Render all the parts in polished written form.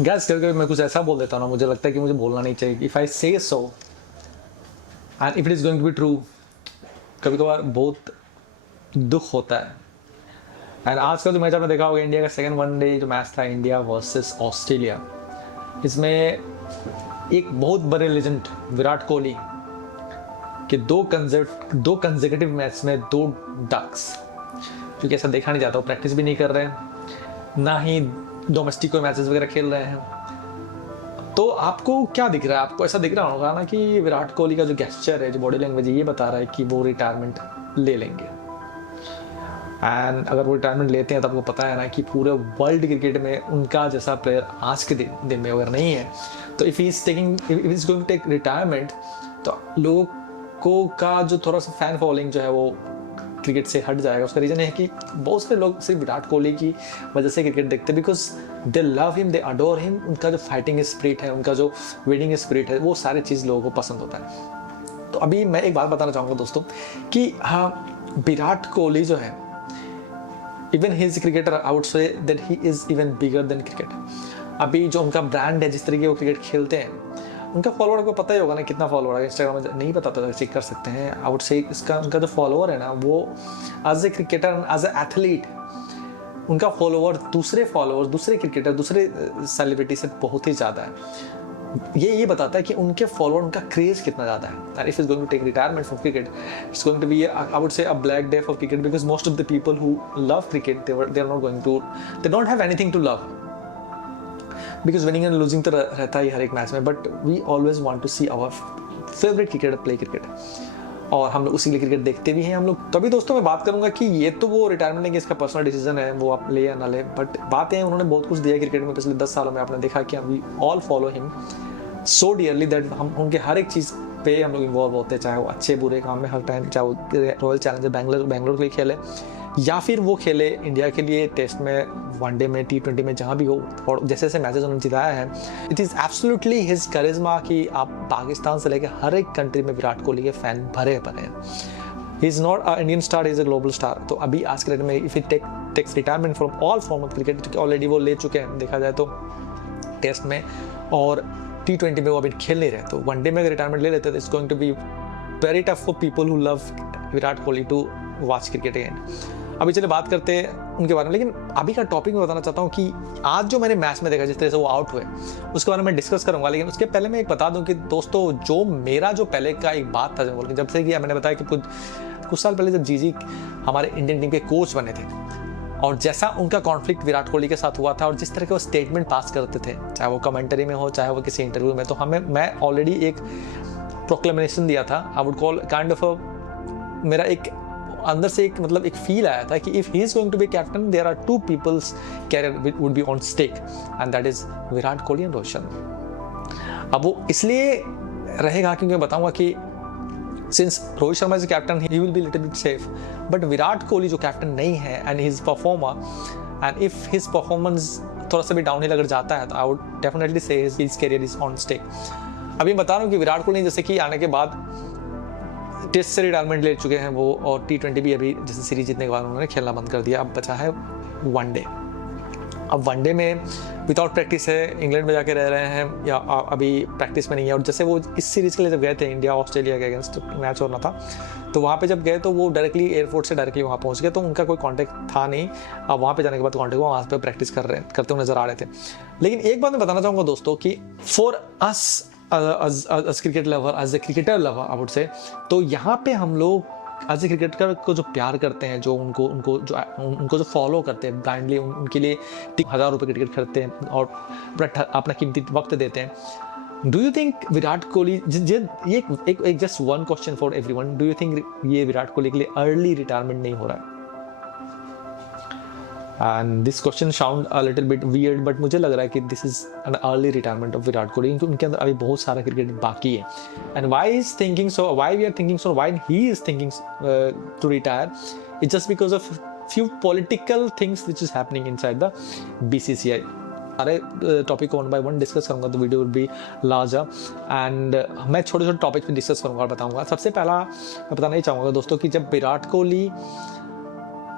Gas कभी कभी मैं कुछ ऐसा बोल देता हूँ ना, मुझे लगता है कि मुझे बोलना नहीं चाहिए। If I say so and if it is going to be true, कभी कभार बहुत दुख होता है। एंड आज का जो मैच आपने देखा होगा, इंडिया का सेकंड वनडे जो मैच था, इंडिया वर्सेस ऑस्ट्रेलिया, इसमें एक बहुत बड़े लेजेंड विराट कोहली के दो कंसेक्यूटिव मैच में 2 डक्स, क्योंकि ऐसा देखा नहीं जाता। वो प्रैक्टिस भी नहीं कर रहे हैं, ना ही डोमेस्टिक कोई मैचेस वगैरह खेल रहे हैं। तो आपको क्या दिख रहा है? आपको ऐसा दिख रहा होगा ना कि विराट कोहली का जो गेस्चर है, जो बॉडी लैंग्वेज है, ये बता रहा है कि वो रिटायरमेंट ले लेंगे। एंड अगर वो रिटायरमेंट लेते हैं तो आपको पता है ना कि पूरे वर्ल्ड क्रिकेट में उनका जैसा प्लेयर आज के दिन में अगर नहीं है, तो if is going to take retirement, तो लोगों को का जो थोड़ा सा फैन फॉलोइंग जो है वो क्रिकेट से हट जाएगा। उसका रीज़न है कि बहुत सारे लोग सिर्फ विराट कोहली की वजह से क्रिकेट देखते हैं, because they love him, they adore him. उनका जो फाइटिंग स्पिरिट है, उनका जो विनिंग स्पिरिट है, वो सारी चीज़ लोगों को पसंद होता है। तो अभी मैं एक बात बताना चाहूँगा दोस्तों कि हाँ, विराट कोहली जो है, even he is cricketer, I would say that he is even bigger than cricket. अभी जो उनका ब्रांड है, जिस तरीके वो क्रिकेट खेलते हैं, उनका फॉलोअर को पता ही होगा ना कितना फॉलोअर है। इंस्टाग्राम में नहीं पता तो चेक कर सकते हैं। आई वुड से इसका उनका जो फॉलोअर है ना, वो as a cricketer, as a athlete, उनका फॉलोअर दूसरे क्रिकेटर, दूसरे सेलिब्रिटी से बहुत ही ज़्यादा है। ये बताता है कि उनके फॉलोअर, उनका क्रेज कितना ज़्यादा है। And if is going to take retirement from cricket, it's going to be, I would say, a black day for cricket, because most of the people who love cricket, they are not going to, they don't have anything to love, because winning and losing तो रहता ही हर एक match में, but we always want to see our favourite cricketer play cricket, और हम लोग उसी लिए क्रिकेट देखते भी हैं हम लोग। तो अभी दोस्तों मैं बात करूंगा कि ये तो वो रिटायरमेंट लेंगे, इसका पर्सनल डिसीजन है, वो आप ले या ना ले, बट बात है उन्होंने बहुत कुछ दिया क्रिकेट में पिछले 10 सालों में। आपने देखा कि we all follow him so dearly that हम उनके हर एक चीज़ पे हम लोग इन्वॉल्व होते हैं, चाहे वो अच्छे बुरे काम में हर टाइम, चाहे वो रॉयल चैलेंजर बैंगलोर के लिए खेले या फिर वो खेले इंडिया के लिए टेस्ट में, वनडे में, T20 में, जहाँ भी हो। और जैसे जैसे मैचेस उन्होंने जिताया है, इट इज़ एब्सोल्युटली हिज करिश्मा कि आप पाकिस्तान से लेकर हर एक कंट्री में विराट कोहली के फैन भरे हैं। He is not a Indian star, he is a global star. तो अभी आज के डेट में if he takes retirement from all form of cricket, क्योंकि ऑलरेडी वो ले चुके हैं देखा जाए तो टेस्ट में, और T20 में वो अभी खेल नहीं रहे, तो वनडे में अगर रिटायरमेंट ले लेते तो it's going to be very tough for people who love Virat Kohli to watch cricket again. अभी चलिए बात करते हैं उनके बारे में, लेकिन अभी का टॉपिक मैं बताना चाहता हूँ कि आज जो मैंने मैच में देखा, जिस तरह से वो आउट हुए, उसके बारे में डिस्कस करूंगा। लेकिन उसके पहले मैं एक बता दूं कि दोस्तों, जो मेरा जो पहले का एक बात था, जब से कि मैंने बताया कि कुछ साल पहले जब जीजी हमारे इंडियन टीम के कोच बने थे, और जैसा उनका कॉन्फ्लिक्ट विराट कोहली के साथ हुआ था, और जिस तरह के वो स्टेटमेंट पास करते थे, चाहे वो कमेंट्री में हो, चाहे वो किसी इंटरव्यू में, तो मैं ऑलरेडी एक प्रोक्लेमेशन दिया था। I would call kind of मेरा एक अंदर से एक मतलब एक फील आया था कि if he is going to be captain, there are 2 peoples career would be on stake, and that is Virat Kohli and Rohit Sharma. अब वो इसलिए रहेगा क्योंकि मैं बताऊंगा कि since Rohit Sharma is captain, he will be little bit safe, but Virat Kohli जो कैप्टन नहीं है and his performer, and if his performance थोड़ा सा भी डाउनहिल अगर जाता है, तो I would definitely say his career is on stake. अभी बता रहा हूँ कि विराट कोहली जैसे कि आने के बाद टेस्ट से रिटायरमेंट ले चुके हैं वो, और T20 भी अभी जैसे सीरीज जीतने के बाद उन्होंने खेलना बंद कर दिया। अब बचा है वनडे। अब वनडे में विदाउट प्रैक्टिस है, इंग्लैंड में जाके रह रहे हैं, या अभी प्रैक्टिस में नहीं है। और जैसे वो इस सीरीज़ के लिए जब गए थे, इंडिया ऑस्ट्रेलिया के अगेंस्ट मैच होना था, तो वहाँ पे जब गए तो वो डायरेक्टली एयरपोर्ट से डायरेक्टली वहाँ पहुँच गए, तो उनका कोई कॉन्टैक्ट था नहीं। अब वहाँ पे जाने के बाद कॉन्टैक्ट हुआ, वहाँ पे प्रैक्टिस करते हुए नजर आ रहे थे। लेकिन एक बात मैं बताना चाहूँगा दोस्तों कि for us as cricket lover, as a cricketer lover, I would say, तो यहाँ पे हम लोग एज ए क्रिकेटर को जो प्यार करते हैं, जो उनको जो फॉलो करते हैं ब्लाइंडली, उनके लिए 1000 रुपये क्रिकेट खेलते हैं और अपना कीमती वक्त देते हैं। Do you think Virat Kohli, ये एक just one question for everyone, do you think ये विराट कोहली के लिए अर्ली रिटायरमेंट नहीं हो रहा है? And this question sound a little bit weird, but मुझे लग रहा है कि this is an early retirement of Virat Kohli, क्योंकि उनके अंदर अभी बहुत सारा क्रिकेट बाकी है। And why is thinking so, why we are thinking so, why he is thinking to retire, it's just because of few political things which is happening inside the BCCI। सारे topic को 1 by 1 discuss करूंगा, तो video will be larger, and मैं छोटे छोटे topic पे discuss करूंगा और बताऊंगा। सबसे पहला मैं बताना ही चाहूँगा दोस्तों कि जब Virat Kohli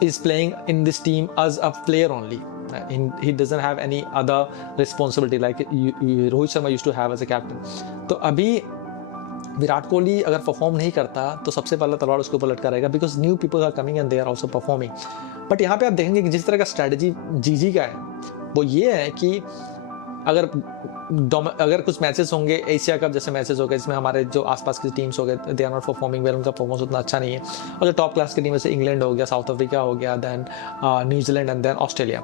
is playing in this team as a player only, He doesn't have any other responsibility like Rohit Sharma used to have as a captain. तो अभी विराट कोहली अगर परफॉर्म नहीं करता तो सबसे पहला तलवार उसके ऊपर लटका रहेगा, because new people are coming and they are also performing. But यहाँ पे आप देखेंगे कि जिस तरह का स्ट्रैटेजी जीजी का है वो ये है कि अगर कुछ मैचेस होंगे एशिया कप जैसे मैचेस हो गए जिसमें हमारे जो आसपास की टीम्स हो गए they are not performing well, उनका परफॉर्मेंस उतना अच्छा नहीं है, और जो टॉप क्लास की टीम जैसे इंग्लैंड हो गया, साउथ अफ्रीका हो गया, then New Zealand and then Australia,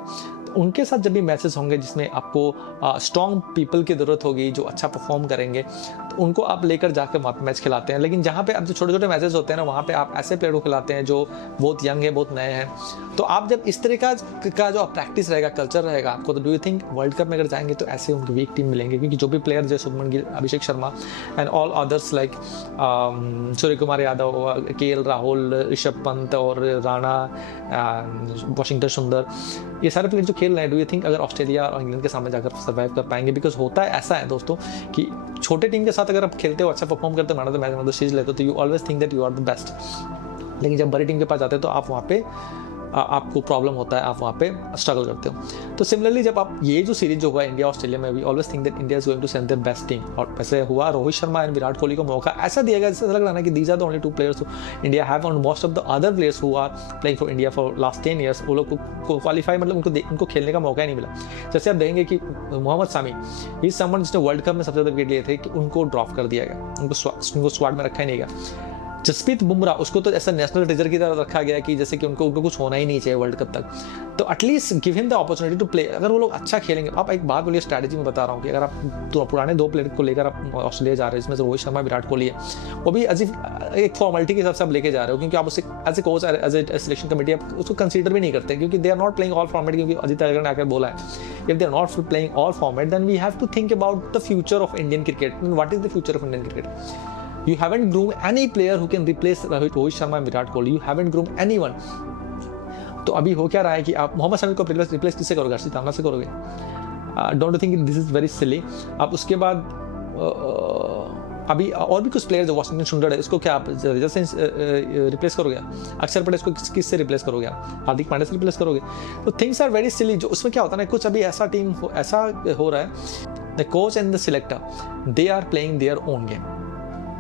उनके साथ जब भी मैचेस होंगे जिसमें आपको स्ट्रॉन्ग पीपल की ज़रूरत होगी जो अच्छा परफॉर्म करेंगे, तो उनको आप लेकर जाकर वहाँ पे मैच खिलाते हैं. लेकिन जहाँ पे अब जो छोटे छोटे मैचेस होते हैं ना वहाँ पे आप ऐसे प्लेयर को खिलाते हैं जो बहुत यंग है, बहुत नए हैं. तो आप जब इस तरह का जो प्रैक्टिस रहेगा, कल्चर रहेगा आपको, तो do you think world cup में अगर जाएंगे तो ऐसे उनकी वीक टीम मिलेंगे? क्योंकि जो भी प्लेयर जैसे Shubman Gill, Abhishek Sharma and all others like Surya Kumar Yadav, KL Rahul, Rishabh Pant और राणा, वाशिंगटन सुंदर, ये सारे प्लेयर जो खेल रहे हैं, डू यू थिंक अगर ऑस्ट्रेलिया और इंग्लैंड के सामने जाकर सर्वाइव कर पाएंगे? बिकॉज होता है ऐसा है दोस्तों कि छोटे टीम के साथ अगर आप खेलते हो, अच्छा परफॉर्म करते हो, man of the match, man of the series लेते हो, तो you always think that you are the best. लेकिन जब बड़ी टीम के पास जाते हो तो आप वहाँ पे आपको प्रॉब्लम होता है, आप वहाँ पे स्ट्रगल करते हो. तो सिमिलरली जब आप ये जो सीरीज जो हुआ इंडिया ऑस्ट्रेलिया में, we always think that India is going to send the best team, और वैसे हुआ. रोहित शर्मा एंड विराट कोहली को मौका ऐसा दिया गया जैसे लग रहा है कि these are the only two players India have, on most of the other players who are playing for India for last 10 years, वो लोग को क्वालिफाई मतलब उनको खेलने का मौका ही नहीं मिला. जैसे आप देखेंगे कि मोहम्मद सामी, ही समवन जिसने वर्ल्ड कप में सबसे ज़्यादा विकेट लिए थे, कि उनको ड्रॉप कर दिया गया, उनको स्क्वाड में रखा ही नहीं गया. जसप्रीत बुमराह, उसको तो ऐसा नेशनल ट्रेजर की तरह रखा गया कि जैसे कि उनको कुछ होना ही नहीं चाहिए वर्ल्ड कप तक. तो at least give him the opportunity to play. अगर वो लोग अच्छा खेलेंगे, आप एक बात बोलिए, स्ट्रैटेजी में बता रहा हूँ कि अगर आप तो पुराने 2 प्लेयर को लेकर आप ऑस्ट्रेलिया जा रहे हो, इसमें से रोहित शर्मा, विराट कोहली है, वो भी एक फॉर्मेलिटी के हिसाब से आप लेके जा रहे हो, क्योंकि आप उसे as a coach, as a selection committee आप उसको कंसीडर भी नहीं करते, क्योंकि they are not playing all format. क्योंकि अजित अगर ने आकर बोला है, if they are not playing all format then we have to think about the future of Indian cricket. What is the future of Indian cricket? You haven't groomed any player who can replace Rohit Sharma and Virat Kohli. You haven't groomed anyone. तो अभी हो क्या रहा है कि आप मोहम्मद शमी को replace किससे करोगे? हर्षित राणा से करोगे? Don't think this is very silly. आप उसके बाद अभी और भी कुछ प्लेयर जो वाशिंगटन सुंदर है, इसको क्या आप रिप्लेस करोगे? अक्षर पटेल को किससे रिप्लेस करोगे? हार्दिक पांड्या से रिप्लेस करोगे? तो थिंग्स आर वेरी सिली. जो उसमें क्या होता है ना, कुछ अभी ऐसा टीम ऐसा हो रहा है, the coach and the selector they are playing their own game,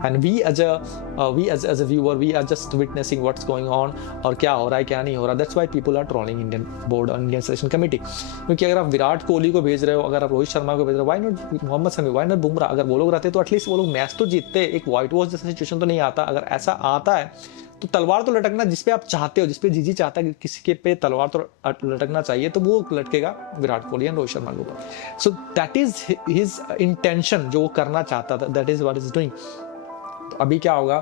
and we as a viewer, we are just witnessing what's going on और क्या हो रहा है क्या नहीं हो रहा. That's why people are trolling Indian board और Indian selection committee. क्योंकि अगर आप विराट कोहली को भेज रहे हो, अगर आप रोहित शर्मा को भेज रहे हो, why not Mohammed Shami, why not Bumrah? अगर वो लोग रहते तो एटलीस्ट वो लोग मैच तो जीतते, एक व्हाइट वॉश जैसा सिचुएशन तो नहीं आता. अगर ऐसा आता है तो तलवार तो लटकना जिसपे आप चाहते हो, जिसपे जीजी चाहता है कि किसी के पे तलवार तो लटकना चाहिए, तो वो लटकेगा विराट कोहली एंड रोहित शर्मा के ऊपर. So that is his intention, जो वो करना चाहता था, that is what is doing. तो अभी क्या होगा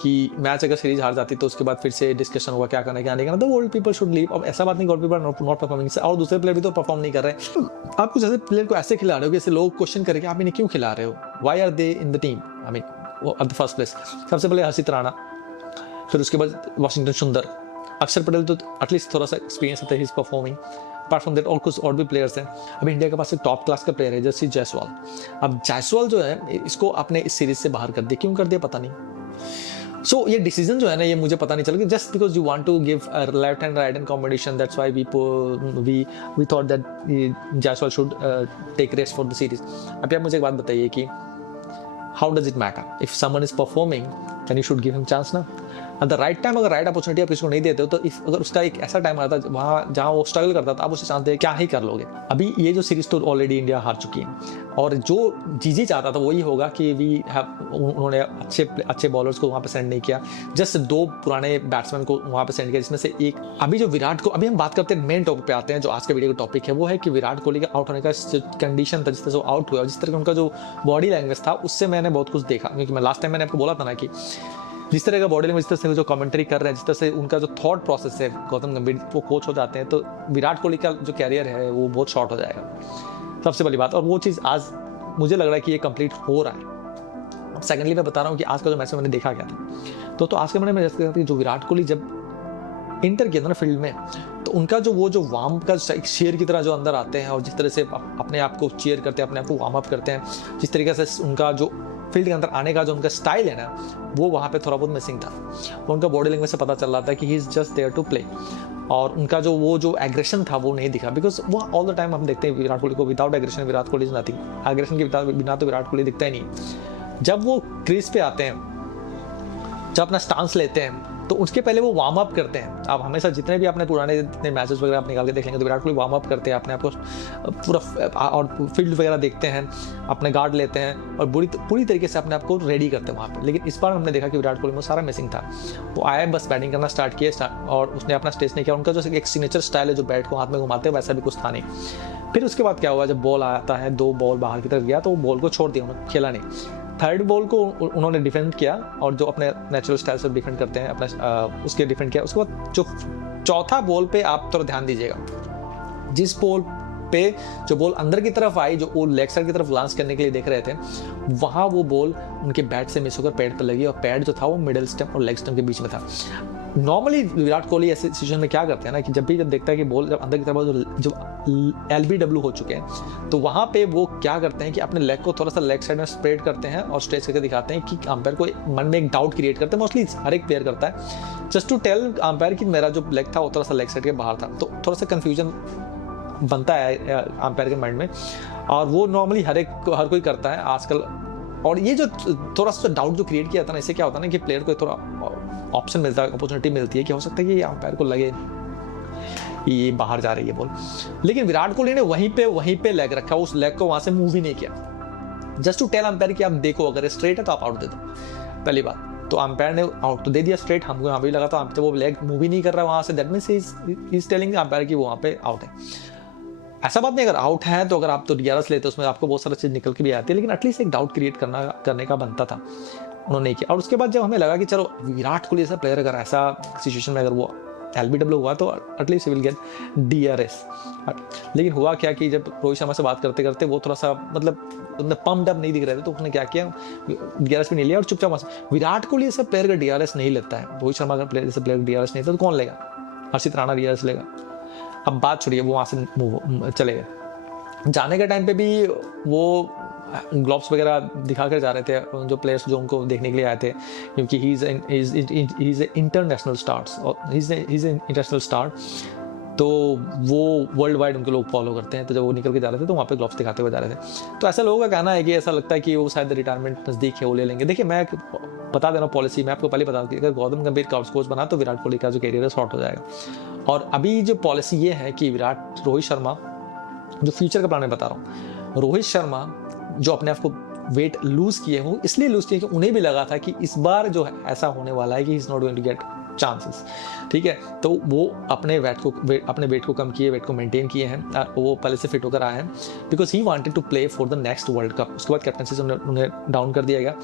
कि मैच अगर सीरीज हार जाती तो उसके बाद फिर से डिस्कशन होगा क्या करना है क्या नहीं करना. तो वर्ल्ड पीपल शुड लीव. अब ऐसा बात नहीं, वर्ल्ड पीपल नॉट परफॉर्मिंग, और दूसरे प्लेयर भी तो परफॉर्म नहीं कर रहे हैं. आप कुछ ऐसे प्लेयर को ऐसे खिला रहे हो कि ऐसे लोग क्वेश्चन करेंगे आप इन्हें क्यों खिला रहे हो, why are they in the team, I mean at the first place. सबसे पहले हर्षित राणा, फिर उसके बाद वाशिंगटन सुंदर, अक्षर पटेल तो एटलीस्ट थोड़ा सा एक्सपीरियंस होता है, he is performing. Apart from that और कुछ और भी प्लेयर्स हैं. अभी इंडिया के पास एक टॉप क्लास का प्लेयर है जैसे जायसवाल. अब जायसवाल जो है इसको आपने इस सीरीज से बाहर कर दिया, क्यों कर दिया पता नहीं. सो ये डिसीजन जो है ना, ये मुझे पता नहीं चला, just because you want to give left and right hand combination, that's why we thought that Jaiswal should take rest for the series. अभी आप मुझे एक बात बताइए कि how does it matter if someone is performing, then you should give him chance ना. At the right time अगर right opportunity आप किसी को नहीं देते हो, तो अगर उसका एक ऐसा टाइम आता है वहाँ जहाँ वो स्ट्रगल करता था, आप उसे चाहते हैं क्या ही कर लोगे. अभी ये जो सीरीज तो ऑलरेडी इंडिया हार चुकी है, और जो जीजी चाहता था वही होगा कि उन्होंने अच्छे बॉलर्स को वहाँ पे सेंड नहीं किया, जस्ट 2 पुराने बैट्समैन को वहाँ पे सेंड किया, जिसमें से एक अभी जो विराट को, अभी हम बात करते हैं मेन टॉपिक पे आते हैं, जो आज के वीडियो का टॉपिक है वो है कि विराट कोहली का आउट होने का कंडीशन था, जिस तरह से आउट हुआ, जिस तरह का उनका जो बॉडी लैंग्वेज था, उससे मैंने बहुत कुछ देखा. क्योंकि मैं लास्ट टाइम मैंने आपको बोला था ना कि जिस तरह का बॉडी लैंग्वेज, जिस तरह से जो कमेंट्री कर रहे हैं, जिस तरह से उनका जो थॉट प्रोसेस है, गौतम गंभीर वो कोच हो जाते हैं, तो विराट कोहली का जो कैरियर है वो बहुत शॉर्ट हो जाएगा, सबसे बड़ी बात. और वो चीज़ आज मुझे लग रहा है कि ये कंप्लीट हो रहा है. अब सेकेंडली मैं बता रहा हूँ कि आज का जो मैच मैंने देखा क्या था. तो आज के मैंने मैं जैसे जो विराट कोहली जब इंटर किया था ना फील्ड में, तो उनका जो वो जो वार्म का एक शेयर की तरह जो अंदर आते हैं, और जिस तरह से अपने आप को चीयर करते हैं, अपने आप को वार्म अप करते हैं, जिस तरीके से उनका जो फील्ड के अंदर आने का जो उनका स्टाइल है ना, वो वहाँ पे थोड़ा बहुत मिसिंग था। उनका बॉडी लैंग्वेज से पता चल रहा था कि he is just there to play, और उनका जो एग्रेशन था वो नहीं दिखा, बिकॉज वो ऑल द टाइम हम देखते हैं विराट कोहली को, without aggression Virat Kohli is nothing. Aggression के बिना तो विराट कोहली दिखता ही नहीं। जब वो क्रीज पे आते हैं, जब अपना स्टांस लेते हैं, तो उसके पहले वो वार्म अप करते हैं। आप हमेशा जितने भी अपने पुराने जितने मैचेस वगैरह आप निकाल के देख लेंगे तो विराट कोहली वार्म अप करते हैं अपने आप को पूरा, और फील्ड वगैरह देखते हैं, अपने गार्ड लेते हैं और पूरी तरीके से अपने आप को रेडी करते हैं वहाँ पे। लेकिन इस बार हमने देखा कि विराट कोहली में सारा मिसिंग था। वो आए, बस बैटिंग करना स्टार्ट किया और उसने अपना स्टेज नहीं किया। उनका जो एक सिग्नेचर स्टाइल है, जो बैट को हाथ में घुमाते हैं, वैसा भी कुछ था नहीं। फिर उसके बाद क्या हुआ, जब बॉल आता है, 2 बॉल बाहर की तरफ गया तो वो बॉल को छोड़ दिया, उन्होंने खेला नहीं। थर्ड बॉल को उन्होंने डिफेंड किया, और जो अपने नेचुरल स्टाइल से डिफेंड करते हैं अपने उसके डिफेंड किया। उसके बाद जो चौथा बॉल पे आप थोड़ा ध्यान दीजिएगा, जिस बॉल पे जो बॉल अंदर की तरफ आई, जो वो लेग साइड की तरफ लॉन्च करने के लिए देख रहे थे, वहाँ वो बॉल उनके बैट से मिस होकर पैड पर लगी, और पैड जो था वो मिडिल स्टंप और लेग स्टंप के बीच में था। नॉर्मली विराट कोहली ऐसे सिचुएशन में क्या करते हैं ना, कि जब देखता है कि बॉल जब अंदर की तरफ जो LBW हो चुके हैं, तो वहाँ पे वो क्या करते हैं कि अपने लेग को थोड़ा सा लेग साइड में स्प्रेड करते हैं और स्ट्रेच करके दिखाते हैं, कि अंपायर को मन में एक डाउट क्रिएट करते हैं। मोस्टली हर एक प्लेयर करता है, जस्ट टू टेल अंपायर कि मेरा जो लेग था वो थोड़ा सा लेग साइड के बाहर था। तो थोड़ा सा कन्फ्यूजन बनता है अंपायर के माइंड में, और वो नॉर्मली हर कोई करता है आजकल। और ये जो थोड़ा सा डाउट जो क्रिएट किया था ना, इससे क्या होता है ना कि प्लेयर को थोड़ा ऑप्शन मिलता है, अपॉर्चुनिटी मिलती है कि हो सकता है कि अंपायर को लगे ये बाहर जा रही है बॉल। लेकिन विराट कोहली ने वहीं पे लेग रखा, उस लेग को वहां से मूव ही नहीं किया, जस्ट टू टेल अंपायर कि आप देखो अगर स्ट्रेट है तो आप आउट दे दो। पहली बात तो अंपायर ने आउट तो दे दिया स्ट्रेट, हमको यहाँ भी लगा था, जब वो लेग मूव ही नहीं कर रहा वहां से, that means is telling umpire कि वो वहां पे आउट है। ऐसा बात नहीं, अगर आउट है तो अगर आप तो DRS लेते उसमें आपको बहुत सारी चीज निकल के भी आती है, लेकिन एटलीस्ट एक डाउट क्रिएट करने का बनता था, उन्होंने नहीं किया। और उसके बाद जब हमें लगा कि चलो विराट कोहली जैसा प्लेयर अगर ऐसा सिचुएशन में अगर वो LBW हुआ तो एटलीस्ट विल गेट DRS। लेकिन हुआ क्या कि जब रोहित शर्मा से बात करते करते वो थोड़ा सा मतलब उनमें पम्प्ड अप नहीं दिख रहे थे, तो उसने क्या किया, DRS भी नहीं लिया और चुपचाप। विराट कोहली जैसा प्लेयर का DRS नहीं लेता है, रोहित शर्मा का प्लेयर जैसे प्लेयर DRS नहीं था तो कौन लेगा, हर्षित राणा DRS लेगा। अब बात छोड़िए, वो वहाँ से चले गए। जाने के टाइम पे भी वो ग्लोव्स वगैरह दिखा कर जा रहे थे जो प्लेयर्स जो उनको देखने के लिए आए थे, क्योंकि he is international international star, तो वो वर्ल्ड वाइड उनके लोग फॉलो करते हैं। तो जब वो निकल के जा रहे थे तो वहाँ पे ग्लोव्स दिखाते हुए जा रहे थे। तो ऐसा लोगों का कहना है कि ऐसा लगता है कि वो शायद रिटायरमेंट नज़दीक है, वो ले लेंगे। देखिए मैं बता दे रहा हूँ पॉलिसी, मैं आपको पहले बता दूँ, अगर गौतम गंभीर कोच बना तो विराट कोहली का जो कैरियर है शॉर्ट हो जाएगा। और अभी जो पॉलिसी ये है कि रोहित शर्मा जो फ्यूचर का प्लान मैं बता रहा हूँ, रोहित शर्मा जो अपने आप को वेट लूज किए हो, इसलिए लूज किए कि उन्हें भी लगा था कि इस बार जो है ऐसा होने वाला है कि is not going to get chances. ठीक है, तो वो अपने वेट को कम किए, वेट को मेंटेन किए हैं, वो पहले से फिट होकर आए हैं, because he wanted to play for the next world cup. उसके बाद कैप्टनसी से उन्हें डाउन कर दिया गया।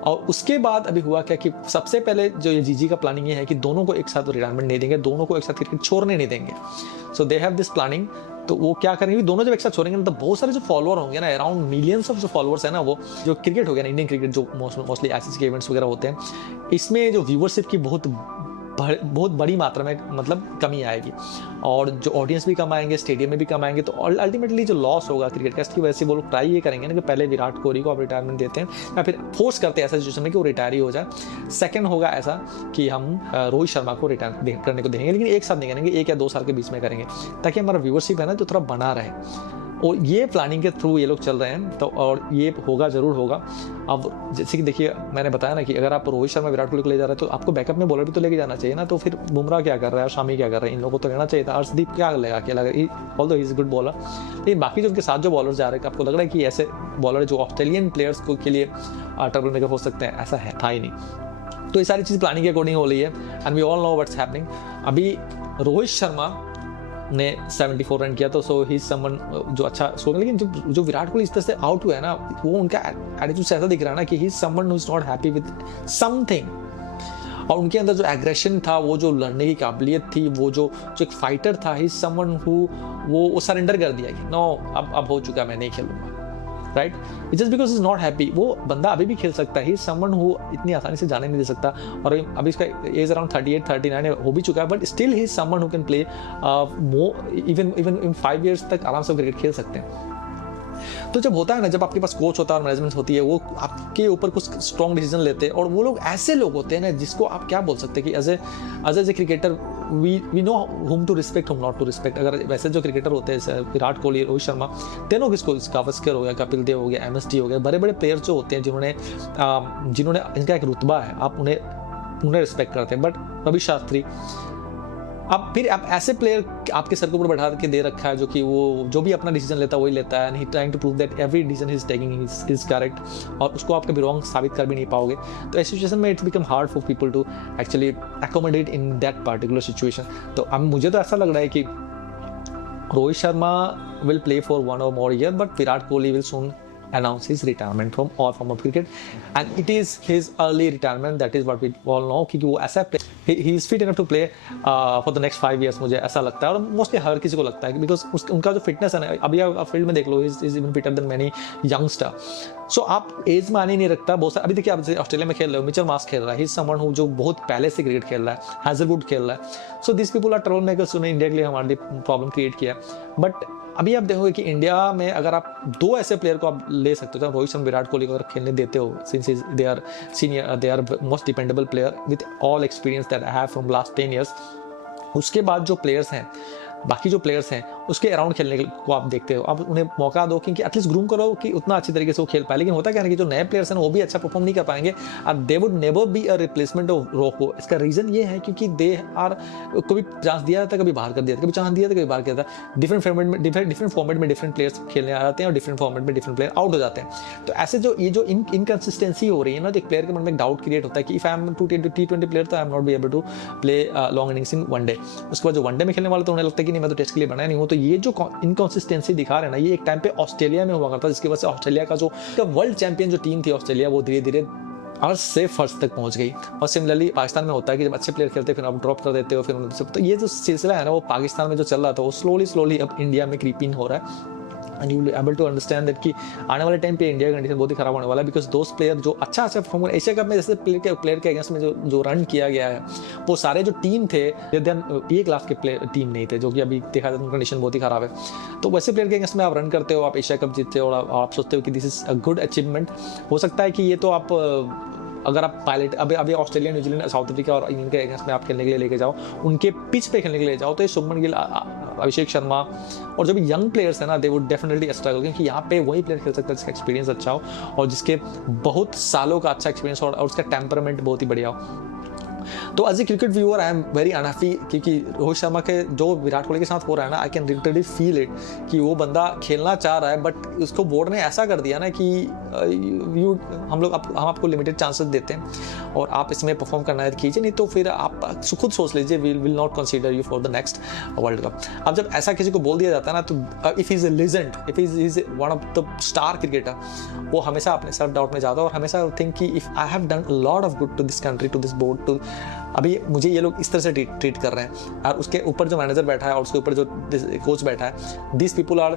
और उसके बाद अभी हुआ क्या कि सबसे पहले जो ये जीजी का प्लानिंग ये है कि दोनों को एक साथ रिटायरमेंट नहीं देंगे, दोनों को एक साथ क्रिकेट छोड़ने नहीं देंगे। सो दे हैव दिस प्लानिंग। तो वो क्या करेंगे, दोनों जब एक साथ छोड़ेंगे तो बहुत सारे जो फॉलोअर होंगे ना, अराउंड मिलियंस ऑफ जो फॉलोअर्स है ना, वो जो क्रिकेट हो गया ना, इंडियन क्रिकेट जो मोस्टली ICC के इवेंट्स वगैरह होते हैं, इसमें जो व्यूवरशिप की बहुत बड़ी मात्रा में मतलब कमी आएगी, और जो ऑडियंस भी कम आएंगे, स्टेडियम में भी कम आएंगे। तो अल्टीमेटली जो लॉस होगा क्रिकेट का, इसकी वजह से वो लोग ट्राई ये करेंगे ना कि पहले विराट कोहली को आप रिटायरमेंट देते हैं, या फिर फोर्स करते हैं ऐसा सिचुएशन में कि वो रिटायर ही हो जाए। सेकंड होगा ऐसा कि हम रोहित शर्मा को रिटायर करने को देंगे, लेकिन एक साथ नहीं करेंगे, 1 या 2 साल के बीच में करेंगे, ताकि हमारा व्यूवरशिप है ना जो थोड़ा बना रहे। और ये प्लानिंग के थ्रू ये लोग चल रहे हैं। तो और ये होगा, ज़रूर होगा। अब जैसे कि देखिए मैंने बताया ना कि अगर आप रोहित शर्मा विराट कोहली को ले जा रहे हैं तो आपको बैकअप में बॉलर भी तो लेके जाना चाहिए ना। तो फिर बुमराह क्या कर रहा है, शामी क्या कर रहे हैं, इन लोगों को तो लेना चाहिए था। अर्शदीप क्या लेगा अकेला, although he is good bowler, लेकिन बाकी जो उनके साथ जो बॉलर जा रहे हैं, आपको लग रहा है कि ऐसे बॉलर जो ऑस्ट्रेलियन प्लेयर्स को के लिए ट्रबल मेकर हो सकते हैं, ऐसा है था ही नहीं। तो ये सारी चीज़ प्लानिंग के अकॉर्डिंग हो रही है, and we all know what's happening. अभी रोहित शर्मा ने 74 रन किया, तो सो ही समवन जो अच्छा सो, लेकिन जो विराट कोहली इस तरह से आउट हुआ है ना, वो उनका एटीट्यूड से ऐसा दिख रहा है ना कि ही is someone who is not happy with something. और उनके अंदर जो एग्रेशन था, वो जो लड़ने की काबिलियत थी, वो जो एक फाइटर था, ही इज समवन हु वो सरेंडर कर दिया कि नो अब हो चुका, मैं नहीं खेलूंगा, right. Just because is not happy. वो बंदा अभी भी खेल सकता है, ही इज समवन हु इतनी आसानी से जाने नहीं दे सकता। और अभी इसका एज अराउंड 38-39 हो भी चुका है, but still he is someone who can play even in 5 years तक आराम से क्रिकेट खेल सकते हैं। तो जब होता है ना, जब आपके पास कोच होता है और मैनेजमेंट होती है, वो आपके ऊपर कुछ स्ट्रॉन्ग डिसीजन लेते हैं, और वो लोग ऐसे लोग होते हैं ना जिसको आप क्या बोल सकते हैं कि as a cricketer we know whom to respect, whom not to respect. अगर वैसे जो क्रिकेटर होते हैं विराट कोहली, रोहित शर्मा, तीनों किसको, गावस्कर हो गया, कपिल देव हो गया, एमएसडी हो गया, बड़े बड़े प्लेयर्स जो होते हैं जिन्होंने इनका एक रुतबा है, आप उन्हें रिस्पेक्ट करते हैं। बट रवि शास्त्री, आप ऐसे प्लेयर आपके सर के ऊपर बैठा के दे रखा है जो कि वो जो भी अपना डिसीजन लेता है वही लेता है, and he trying to prove that every decision he is taking is correct, और उसको आप कभी रॉन्ग साबित कर भी नहीं पाओगे। तो ऐसी सिचुएशन में it's become hard for people to actually accommodate in that particular situation. तो अब मुझे तो ऐसा लग रहा है कि Rohit Sharma will play for 1 or more year, but Virat Kohli will soon announce his retirement from all form of cricket, and it is his early retirement, that is what we all know, क्योंकि वो ऐसा he is fit enough to play for the next 5 years, मुझे ऐसा लगता है, और mostly हर किसी को लगता है, बिकॉज उनका जो फिटनेस है ना, अभी आप फील्ड में देख लो, is even fitter than many youngster. So आप एज मानी नहीं रखता बहुत सारा। अभी देखिए, आप ऑस्ट्रेलिया में खेल रहे हो, मिचेल मार्श खेल रहा है, ही इज समवन हु जो बहुत पहले से क्रिकेट खेल रहा है, हैजलवुड खेल रहा है। So this people are troll makers, उन्हें इंडिया के लिए हमारे लिए प्रॉब्लम क्रिएट किया। बट अभी आप देखोगे कि इंडिया में अगर आप 2 ऐसे प्लेयर को आप ले सकते हो, तो रोहित शर्मा, विराट कोहली को अगर खेलने देते हो, since they are senior, they are most dependable player with all experience that I have from last 10 years। उसके बाद जो प्लेयर्स हैं, बाकी जो प्लेयर्स हैं, उसके अराउंड खेलने को आप देखते हो, आप उन्हें मौका दो, क्योंकि एटलीस्ट ग्रूम करो कि उतना अच्छी तरीके से वो खेल पाए। लेकिन होता क्या है कि जो नए प्लेयर्स हैं वो भी अच्छा परफॉर्म नहीं कर पाएंगे, और they would never be a replacement of रोको। इसका रीजन ये है क्योंकि दे आर, कभी चांस दिया जाता है, कभी बाहर कर दिया था, कभी चांस दिया था, कभी बाहर किया था। डिफरेंट फॉर्मेट में डिफरेंट प्लेयर्स खेलने आ जाते हैं, और डिफरेंट फॉर्मेट में डिफरेंट प्लेयर आउट हो जाते हैं। तो ऐसे जो ये जो इनकंसिस्टेंसी हो रही है ना, तो एक प्लेयर के मन में एक डाउट क्रिएट होता है कि if I am T20 player, तो I am not be able to play long innings in 1 day। उसके बाद जो 1 day में खेलने वाले, तो उन्हें लगता है कि नहीं, मैं तो टेस्ट के लिए बना नहीं हूँ। तो ये जो इनकंसिस्टेंसी दिखा रहे हैं ना, ये एक टाइम पे ऑस्ट्रेलिया में हुआ करता, जिसकी वजह से ऑस्ट्रेलिया का जो वर्ल्ड चैंपियन जो टीम थी ऑस्ट्रेलिया, वो धीरे धीरे अर्थ से फर्स्ट तक पहुंच गई। और सिमिलरली पाकिस्तान में होता है कि जब अच्छे प्लेयर खेलते हैं, फिर आप ड्रॉप कर देते हो, फिर उनसे, तो ये जो सिलसिला है ना, वो पाकिस्तान में जो चल रहा था, वो स्लोली अब इंडिया में क्रीप इन हो रहा है। And you will able to understand that कि आने वाले टाइम पे इंडिया का कंडीशन बहुत ही खराब होने वाला है, बिकॉज दोस्त प्लेयर जो अच्छा परफॉर्म कर, एशिया कप में जैसे प्लेयर के अगेंस्ट में जो रन किया गया है, वो सारे जो टीम थे, एक लाख के प्लेयर टीम नहीं थे, जो कि अभी देखा जाए कंडीशन बहुत ही खराब है। तो वैसे प्लेयर के अगेंस्ट में आप रन करते हो, आप एशिया कप जीतते हो, और आप सोचते हो कि this is a good achievement. हो सकता है कि ये तो आप, अगर आप पायलट अभी ऑस्ट्रेलिया, न्यूजीलैंड, साउथ अफ्रीका और इंग्लैंड के अगेंस्ट में आप खेलने के लिए लेके जाओ, उनके पिच पे खेलने के लिए जाओ, तो ये शुभमन गिल, अभिषेक शर्मा और जो भी यंग प्लेयर्स हैं ना, दे वुड डेफिनेटली स्ट्रगल, क्योंकि यहाँ पे वही प्लेयर खेल सकता है जिसका एक्सपीरियंस अच्छा हो, और जिसके बहुत सालों का अच्छा एक्सपीरियंस हो, और उसका टेम्परामेंट बहुत ही बढ़िया हो। तो as a cricket viewer I am very unhappy, क्योंकि रोहित शर्मा के जो विराट कोहली के साथ हो रहा है ना, I can literally feel it कि वो बंदा खेलना चाह रहा है, बट उसको बोर्ड ने ऐसा कर दिया ना कि हम आपको लिमिटेड चांसेस देते हैं, और आप इसमें परफॉर्म करना है कीजिए, नहीं तो फिर आप खुद सोच लीजिए, will not consider you for the next world cup. अब जब ऐसा किसी को बोल दिया जाता है ना, तो if is a legend, if is one of the star cricketer, वो हमेशा अपने सेल्फ डाउट में जाता है, और हमेशा थिंक कि if I have done a lot of good to this country, to this board, to अभी मुझे ये लोग इस तरह से ट्रीट कर रहे हैं, और उसके ऊपर जो मैनेजर बैठा है और उसके ऊपर जो कोच बैठा है, this people are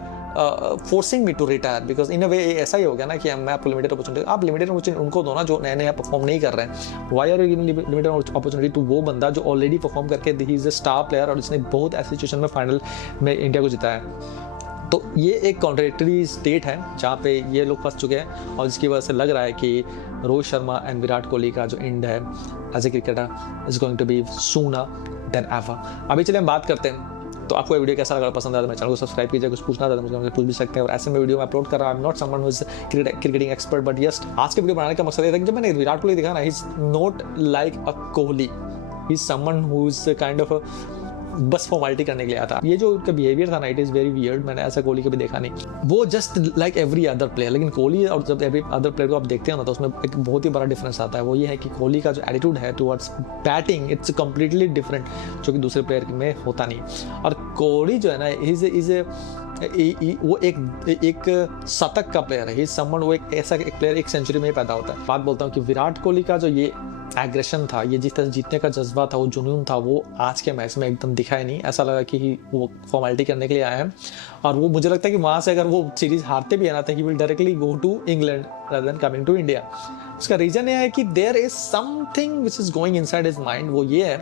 forcing me to retire, because in a way ऐसा ही हो गया ना कि मैं आपको लिमिटेड अपॉर्चुनिटी, आप लिमिटेड अपॉर्चुनिटी उनको दो ना जो नए परफॉर्म नहीं कर रहे हैं। Why are you giving limited opportunity to वो बंदा जो ऑलरेडी परफॉर्म करके he is a star player, और जिसने बहुत ऐसी सिचुएशन में फाइनल में इंडिया को जिताया है। तो ये एक कॉन्ट्रडिक्टरी स्टेट है जहाँ पे ये लोग फंस चुके हैं, और जिसकी वजह से लग रहा है कि रोहित शर्मा एंड विराट कोहली का जो एंड है as a cricketer is going to be sooner than ever. अभी चलिए हम बात करते हैं, तो आपको ये वीडियो कैसा लगा, पसंद आया तो मेरे चैनल को सब्सक्राइब कीजिए, कुछ पूछना था तो मुझे पूछ भी सकते हैं, और ऐसे में वीडियो मैं अपलोड कर रहा हूँ। आई am not someone who is cricketing expert, but yes, आज के वीडियो बनाने का मकसद ये था कि जब मैंने विराट कोहली देखा ना, he is not like a Kohli, he is someone who is kind of बस फॉर्मेलिटी करने के लिए आता। ये जो उनका बिहेवियर था ना, इट इज़ वेरी वियर्ड, मैंने ऐसा कोहली कभी देखा नहीं। वो just like every other player, लेकिन कोहली और जब एवरी अदर प्लेयर को आप देखते हो ना, तो उसमें एक बहुत ही बड़ा डिफरेंस आता है। वो ये है कि कोहली का जो एटीट्यूड है towards batting, it's completely different, जो कि दूसरे प्लेयर में होता नहीं। और कोहली जो है ना, वो एक शतक का प्लेयर है, समवन, वो एक ऐसा एक प्लेयर एक सेंचुरी में ही पैदा होता है। बात बोलता हूँ कि विराट कोहली का जो ये एग्रेशन था, ये जिस तरह जीतने का जज्बा था, वो जुनून था, वो आज के मैच में एकदम दिखा ही नहीं। ऐसा लगा कि वो फॉर्मेलिटी करने के लिए आए हैं, और वो मुझे लगता है कि वहाँ से अगर वो सीरीज हारते भी है ना, तो he will directly go to England rather than coming to India। उसका रीजन ये है कि there is something which is going inside his mind. वो ये है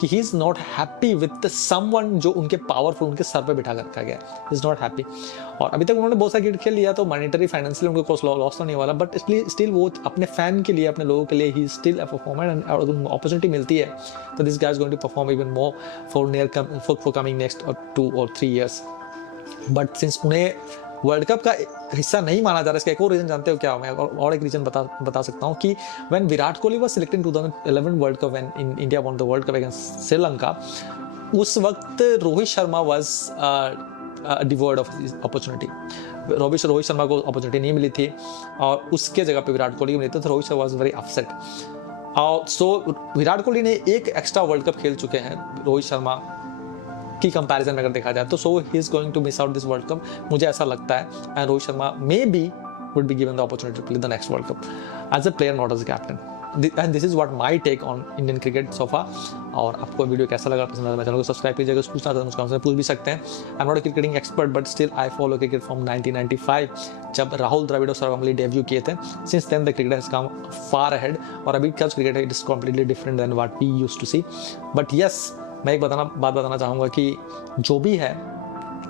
कि he is not happy with someone जो उनके पावरफुल उनके सर पे बिठा कर रखा गया, ही इज़ नॉट हैप्पी। और अभी तक उन्होंने बहुत सारा क्रिकेट खेल लिया, तो मॉनेटरी फाइनेंशियली उनको कोई लॉस तो नहीं वाला, बट स्टिल वो अपने फैन के लिए, अपने लोगों के लिए he still a performer, and अगर अपॉर्चुनिटी मिलती है तो this guy is going to perform even more for coming next 2 or 3 years। But since उन्हें वर्ल्ड कप का हिस्सा नहीं माना जा रहा है, इसका एक और रीजन जानते हो क्या? मैं और एक रीजन बता सकता हूँ कि when Virat Kohli was selected in 2011 world cup, when India won the world cup against Sri Lanka, उस वक्त Rohit Sharma was devoid of opportunity. Rohit Sharma को अपॉर्चुनिटी नहीं मिली थी और उसके जगह पे विराट कोहली को मिली थी, तो Rohit Sharma was very upset. So Virat Kohli ने एक एक्स्ट्रा वर्ल्ड कप खेल चुके हैं रोहित शर्मा की कंपैरिजन में अगर देखा जाए तो, so he is going to miss out this World Cup, मुझे ऐसा लगता है। And Rohit Sharma maybe would be given the opportunity to play the next world Cup as a player, not as a captain. And this is what my take on Indian cricket so far. और आपको video कैसा लगा, पसंद आया, channel को subscribe कीजिएगा। पूछना था मुझे पूछ भी सकते हैं। आई am not a cricketing expert, but still I follow cricket from 1995 जब राहुल द्रविड़ और सौरव गांगुली डेब्यू किए थे। Since then the cricket has come far ahead, और अभी का क्रिकेट है it is completely different than what we used to see. But yes, मैं एक बात बताना चाहूँगा कि जो भी है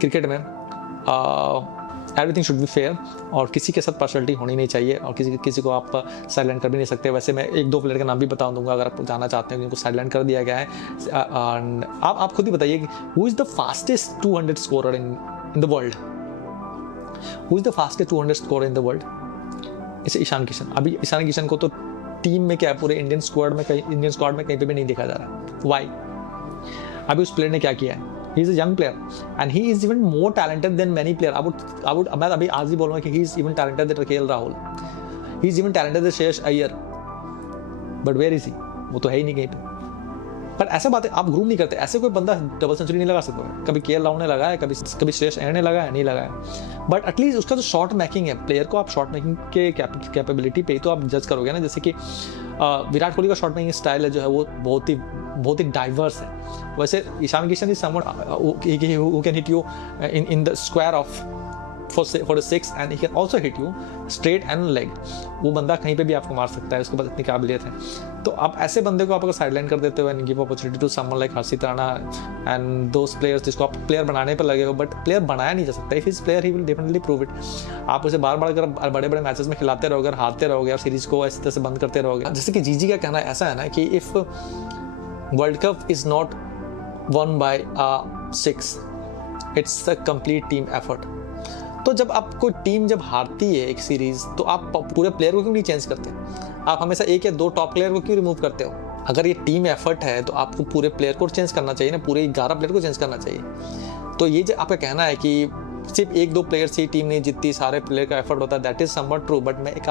क्रिकेट में एवरीथिंग शुड बी फेयर, और किसी के साथ पार्शलिटी होनी नहीं चाहिए, और किसी को आप साइलेंट कर भी नहीं सकते। वैसे मैं 1-2 प्लेयर के नाम भी बता दूंगा अगर आप जानना चाहते हैं कि उनको साइलेंट कर दिया गया है। आप खुद ही बताइए कि who is the fastest 200 scorer in the world? Who is the fastest 200 scorer in the world? इसे ईशान किशन। अभी ईशान किशन को तो टीम में क्या, पूरे इंडियन स्क्वाड में कहीं पे भी नहीं देखा जा रहा। वाई? अभी उस प्लेयर ने क्या किया है? He is a young player and he is even more talented than many players. मैं अभी आज ही बोलूँगा कि he is even talented than KL Rahul. He is even talented than Shreyas Iyer. But where is he? वो तो है ही नहीं कहीं पे। पर ऐसा बात है, आप ग्रूम नहीं करते, ऐसे कोई बंदा डबल सेंचुरी नहीं लगा सकता। कभी KL राहुल ने लगाया, कभी श्रेयस अय्यर ने लगाया, नहीं लगाया। बट एटलीस्ट उसका जो शॉट मेकिंग है, प्लेयर को आप शॉट मेकिंग के कैपेबिलिटी पे ही तो आप जज करोगे ना। जैसे कि विराट कोहली का शॉट मेकिंग स्टाइल है जो है वो बहुत ही डाइवर्स है। वैसे Ishan Kishan is someone who can hit you in the square off for the 6 and he can also hit you straight and leg। वो बंदा कहीं पे भी आपको मार सकता है, उसके पास इतनी काबिलियत है। तो आप ऐसे बंदे को आप अगर साइडलाइन कर देते हो and give opportunity to someone like Harshit Rana and those players जिसको आप प्लेयर बनाने पर लगे हो, बट प्लेयर बनाया नहीं जा सकता। If is player he will definitely prove it. आप उसे बार बार अगर बड़े मैचेस में खिलाते रहोगे और हारते रहोगे और सीरीज को इस तरह से बंद करते रहोगे, जैसे कि जीजी का कहना ऐसा है ना कि if world cup is not one by 6, it's a complete team effort. तो जब आपको टीम जब हारती है एक सीरीज, तो आप पूरे प्लेयर को क्यों नहीं चेंज करते? आप हमेशा 1 या 2 टॉप प्लेयर को क्यों रिमूव करते हो? अगर ये टीम एफर्ट है तो आपको पूरे प्लेयर को चेंज करना चाहिए ना, पूरे 11 प्लेयर को चेंज करना चाहिए। तो ये जो आपका कहना है कि सिर्फ 1-2 प्लेयर से ही टीम नहीं जीतती, सारे प्लेयर का एफर्ट होता है, that is somewhat true. But मैं एक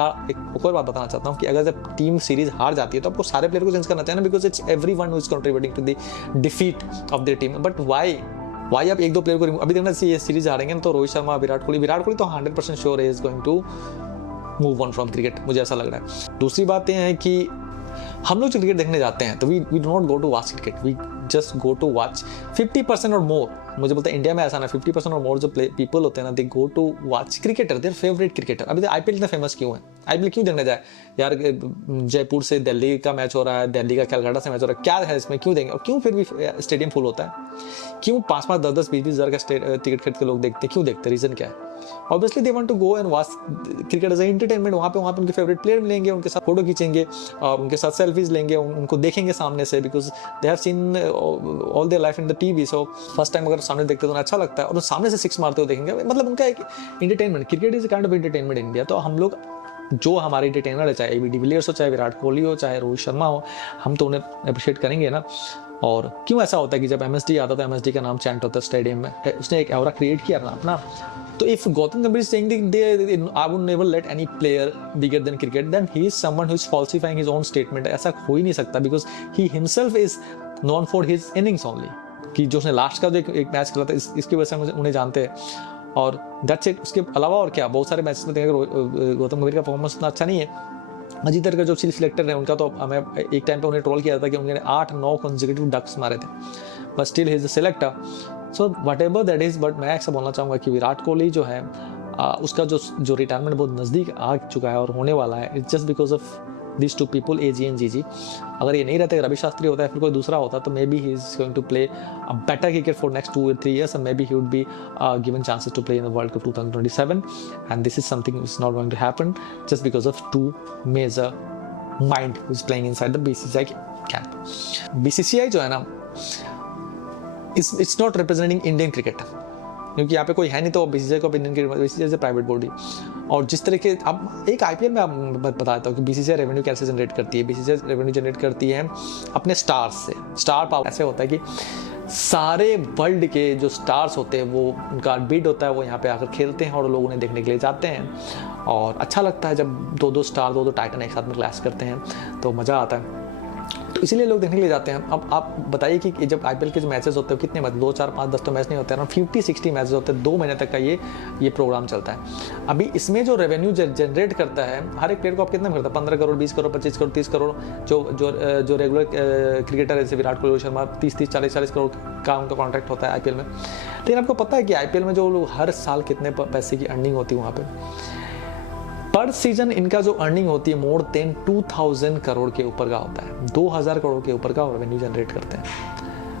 और बात बताना चाहता हूँ कि अगर जब टीम सीरीज हार जाती है तो आपको सारे प्लेयर को चेंज करना चाहिए ना, because it's everyone who is contributing to the defeat of their team. But why आप 1-2 प्लेयर को अभी देखना, ये सीरीज हारेंगे तो रोहित शर्मा, विराट कोहली तो 100% श्योर है is going to move on from cricket, मुझे ऐसा लग रहा है। दूसरी बात यह है कि हम लोग जो क्रिकेट देखने जाते हैं तो we do not go to watch cricket, we just go to watch 50% और मोर। मुझे बोलते हैं इंडिया में ऐसा ना, 50% और मोर जो पीपल होते हैं ना, they go to watch cricketer, their favourite cricketer. अभी आईपीएल इतना फेमस क्यों है? आईपीएल क्यों देखने जाए यार? जयपुर से दिल्ली का मैच हो रहा है, दिल्ली का कलकत्ता से मैच हो रहा है, क्या है इसमें? क्यों देंगे? और क्यों फिर भी स्टेडियम फुल होता है? क्यों 5-5, 10-10, 20-20 हज़ार का टिकट खरीद के लोग देखते हैं? क्यों देखते हैं? रीजन क्या है? Obviously they want to go and watch cricket as a entertainment. वहाँ पे उनके फेवरेट प्लेयर मिलेंगे, उनके साथ फोटो खींचेंगे, उनके साथ सेल्फीज लेंगे, उनको देखेंगे सामने से, because they have seen all their life in the TV. So first time अगर सामने देखते तो अच्छा लगता है, और सामने से 6 मारते हुए देखेंगे, मतलब उनका एक entertainment. Cricket is a kind of entertainment in India. तो हम लोग जो हमारे एंटरटेनर है, चाहे एबी डिविलियर्स हो, चाहे विराट कोहली हो, चाहे रोहित शर्मा हो, हम तो उन्हें अप्रिशिएट करेंगे ना। और क्यों ऐसा होता है कि जब एमएसडी आता था, एमएसडी का नाम चैंट होता है स्टेडियम में, उसने एक एवरा क्रिएट किया ना अपना। तो if Gautam Gambhir saying that I would never let any player bigger than cricket, then he is someone who is falsifying his own statement. ऐसा हो ही नहीं सकता, because he himself is known for his innings only, कि जो उसने last का जो एक मैच खेला था, इसकी वजह से मुझे उन्हें जानते हैं। और दैट्स इट। उसके अलावा और क्या, बहुत सारे मैचेस में देखेंगे गौतम गंभीर का परफॉर्मेंस उतना अच्छा नहीं है। अजीत का जो चीफ सिलेक्टर है उनका, तो हमें एक टाइम पे उन्हें ट्रोल किया था कि उन्होंने 8-9 कंसेक्यूटिव डक्स मारे थे, but still he is the selector. So what ever that is. But मैं ऐसा बोलना चाहूँगा कि विराट कोहली जो है उसका जो रिटायरमेंट बहुत नज़दीक आ चुका है और होने वाला है, it's just because of these two people, AG and GG. अगर ये नहीं रहते, रवि शास्त्री होता है फिर कोई दूसरा होता, तो maybe he is going to play a better cricket for next 2 or 3 years, and maybe he would be given chances to play in the World Cup 2027. And this is something which is not going to happen just because of two major mind who is playing inside the BCCI camp. BCCI जो है ना, it's not representing Indian cricket, क्योंकि यहाँ पे कोई है नहीं, तो बीसीसीआई को इंडियन क्रिकेट, बीसीसीआई से प्राइवेट बॉडी। और जिस तरह के अब एक आईपीएल में आप बता देता हूँ कि बीसीसीआई रेवेन्यू कैसे जनरेट करती है। बीसीसीआई रेवेन्यू जनरेट करती है अपने स्टार्स से। स्टार पावर ऐसे होता है कि सारे वर्ल्ड के जो स्टार्स होते हैं वो उनका बिड होता है, वो यहाँ पे आकर खेलते हैं और लोग उन्हें देखने के लिए जाते हैं। और अच्छा लगता है जब दो स्टार, दो टाइटन एक साथ में क्लैश करते हैं, तो मज़ा आता है, तो इसीलिए लोग देखने के लिए जाते हैं। अब आप बताइए कि जब आईपीएल के जो मैचेस होते हैं कितने मैच, 2 4 5 10 तो मैच नहीं होते हैं, 50-60 मैचेस होते हैं, 2 महीने तक का ये प्रोग्राम चलता है। अभी इसमें जो रेवेन्यू जनरेट करता है हर एक प्लेयर को, आप कितना करता है, 15 करोड़ 20 करोड़ 25 करोड़ 30 करोड़, जो रेगुलर क्रिकेटर है जैसे विराट कोहली, रोहित शर्मा, 30 40 करोड़ का उनका कॉन्ट्रैक्ट होता है आईपीएल में। लेकिन आपको पता है कि आईपीएल में जो लोग हर साल कितने पैसे की अर्निंग होती है वहाँ पे, पर सीजन इनका जो अर्निंग होती है मोर देन 2000 करोड़ के ऊपर का होता है, 2000 करोड़ के ऊपर का रेवेन्यू जनरेट करते हैं।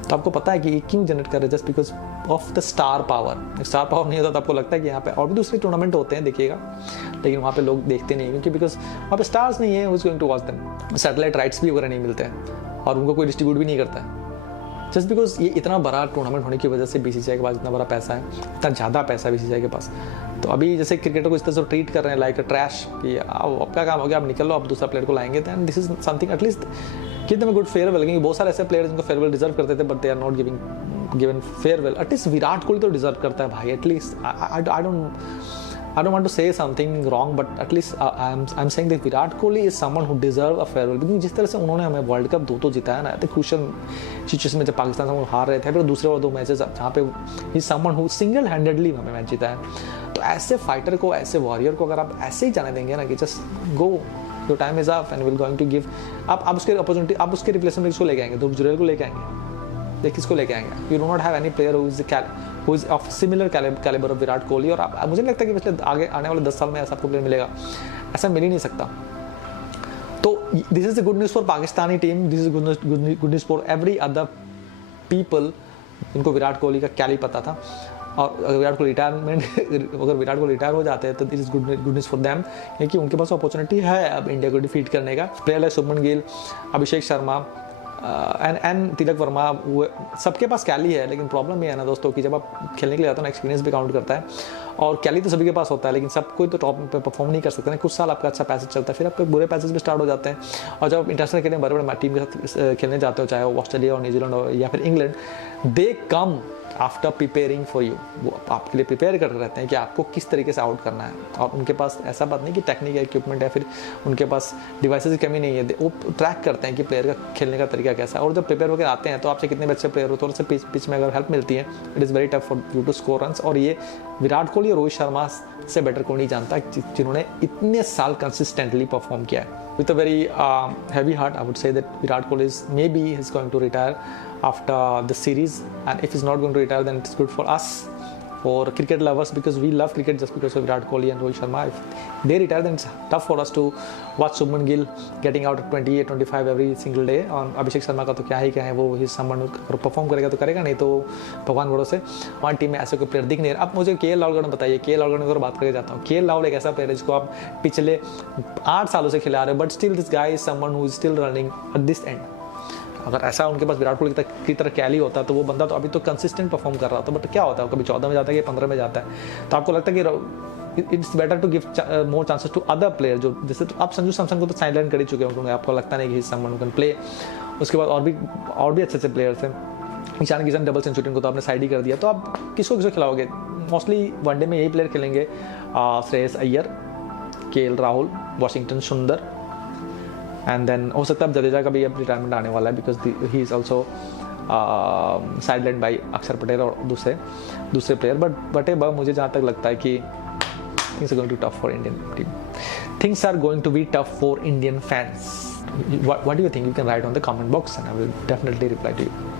तो आपको पता है कि ये क्यों जनरेट कर रहे हैं, just because of the star power. Star power नहीं होता तो आपको लगता है कि यहाँ पे और भी दूसरे टूर्नामेंट होते हैं, देखिएगा, लेकिन वहाँ पे लोग देखते नहीं, क्योंकि बिकॉज वहाँ पे स्टार्स नहीं है, who is going to watch them. Satellite rights भी वगैरह नहीं मिलते हैं और उनको कोई डिस्ट्रीब्यूट भी नहीं करता है, जस्ट बिकॉज ये इतना बड़ा टूर्नामेंट होने की वजह से बीसीसीआई के पास इतना बड़ा पैसा है, इतना ज़्यादा पैसा है बीसीसीआई के पास। तो अभी जैसे क्रिकेटर को इस तरह से ट्रीट कर रहे हैं लाइक ट्रैश, कि आपका काम हो गया, आप निकल लो, आप दूसरा प्लेयर को लाएंगे, then this is something at least give them a good farewell. क्योंकि बहुत सारे ऐसे प्लेयर जिनको फेयरवेल डिजर्व करते थे, but they are not given farewell. At least Virat Kohli तो डिजर्व करता है भाई, at least I don't want to say something wrong, but at least I'm saying that Virat Kohli is someone who deserve a farewell, because जिस तरह से उन्होंने हमें world cup 2 जिताया ना, तो क्रूशियल सिचुएशन में जब पाकिस्तान से हम हार रहे थे, फिर दूसरे और 2 मैचेस जहाँ पे ही समवन हु सिंगल हैंडेडली हमें मैच जिताया। तो ऐसे फाइटर को, ऐसे वॉरियर को अगर आप ऐसे ही जाने देंगे ना कि just go, your time is up and will going to give, आप उसके अपॉर्चुनिटी, आप उसके रिप्लेसमेंट किसको लेके आएंगे, ध्रुव जुरैल को लेके आएंगे, किसको लेके आएंगे? You do not have any player who is of similar calibre of Virat Kohli. और मुझे नहीं लगता कि पिछले आगे आने वाले 10 साल में ऐसा आपको प्लेयर मिलेगा, ऐसा मिल ही नहीं सकता। तो this is the good news for Pakistani team, this is good news for every other people जिनको विराट कोहली का क्या ही पता था। और विराट कोहली अगर विराट कोहली रिटायर हो जाते हैं तो this is good news for them, क्योंकि उनके पास अपॉर्चुनिटी है अब इंडिया को डिफीट करने का। प्लेयर है शुभमन गिल, अभिषेक शर्मा एंड तिलक वर्मा, वो सबके पास कैली है। लेकिन प्रॉब्लम ये है ना दोस्तों कि जब आप खेलने के लिए जाते हो ना, एक्सपीरियंस भी काउंट करता है, और कैली तो सभी के पास होता है, लेकिन सब कोई तो टॉप पे परफॉर्म नहीं कर सकते ना। कुछ साल आपका अच्छा पैसेज चलता है, फिर आपके बुरे पैसेज भी स्टार्ट हो जाते हैं। और जब आप इंटरनेशनल खेलने बड़े बड़े टीम के साथ खेलने जाते हो, चाहे वो ऑस्ट्रेलिया और न्यूजीलैंड हो या फिर England, they come after preparing for you, वो आपके लिए प्रिपेयर करते रहते हैं कि आपको किस तरीके से आउट करना है। और उनके पास ऐसा बात नहीं कि टेक्निक या इक्विपमेंट है, फिर उनके पास डिवाइसेस की कमी नहीं है, वो ट्रैक करते हैं कि प्लेयर का खेलने का तरीका कैसा है। और जब प्रिपेयर होकर आते हैं तो आपसे कितने अच्छे प्लेयर हो, थोड़ा सा पिच में अगर हेल्प मिलती है, it is very tough for you to score runs. और ये विराट कोहली और रोहित शर्मा से बेटर कोई नहीं जानता जिन्होंने इतने साल कंसिस्टेंटली परफॉर्म किया है। With a very heavy heart, I would say that Virat Kohli is going to retire after the series, and if he's not going to retire, then it's good for us, for cricket lovers, because we love cricket just because of Virat Kohli and Rohit Sharma. If they retire, then it's tough for us to watch Shubman Gill getting out at 28-25 every single day. और अभिषेक शर्मा का तो क्या ही है, वो ही someone perform करेगा तो करेगा, नहीं तो भगवान भरोसे। हमारी टीम में ऐसे कोई प्लेयर दिख नहीं रहा। अब मुझे के एल राहुल बताइए, के एल राहुल की बात करके जाता हूँ। के एल राहुल एक ऐसा प्लेयर है जिसको आप पिछले 8 सालों से खिला रहे हो, but still this guy is someone who is still running at this and. अगर ऐसा उनके पास विराट कोहली की तरह कैली होता तो वो बंदा तो अभी तो कंसिस्टेंट परफॉर्म कर रहा था, बट क्या होता है, कभी 14 में जाता है कि 15 में जाता है। तो आपको लगता है कि it's better to give more chances to other player, जो जैसे तो आप संजू सैमसन को तो साइडलाइन कर ही चुके हो, आपको लगता नहीं कि समवन हु कैन प्ले। उसके बाद और भी अच्छे प्लेयर्स हैं। ईशान किशन डबल सेंचुरी को तो आपने साइड ही कर दिया, तो आप किसको खिलाओगे? मोस्टली वनडे में यही प्लेयर खेलेंगे, श्रेयस अय्यर, के एल राहुल, वाशिंगटन सुंदर, एंड देन हो सकता है जडेजा का भी अब रिटायरमेंट आने वाला है, because he is also sideline by अक्षर पटेल और दूसरे प्लेयर। बट मुझे जहाँ तक लगता है कि things are going to tough for Indian team, things are going to be tough for Indian fans. What do you think? You can write on the comment box and I will definitely reply to you.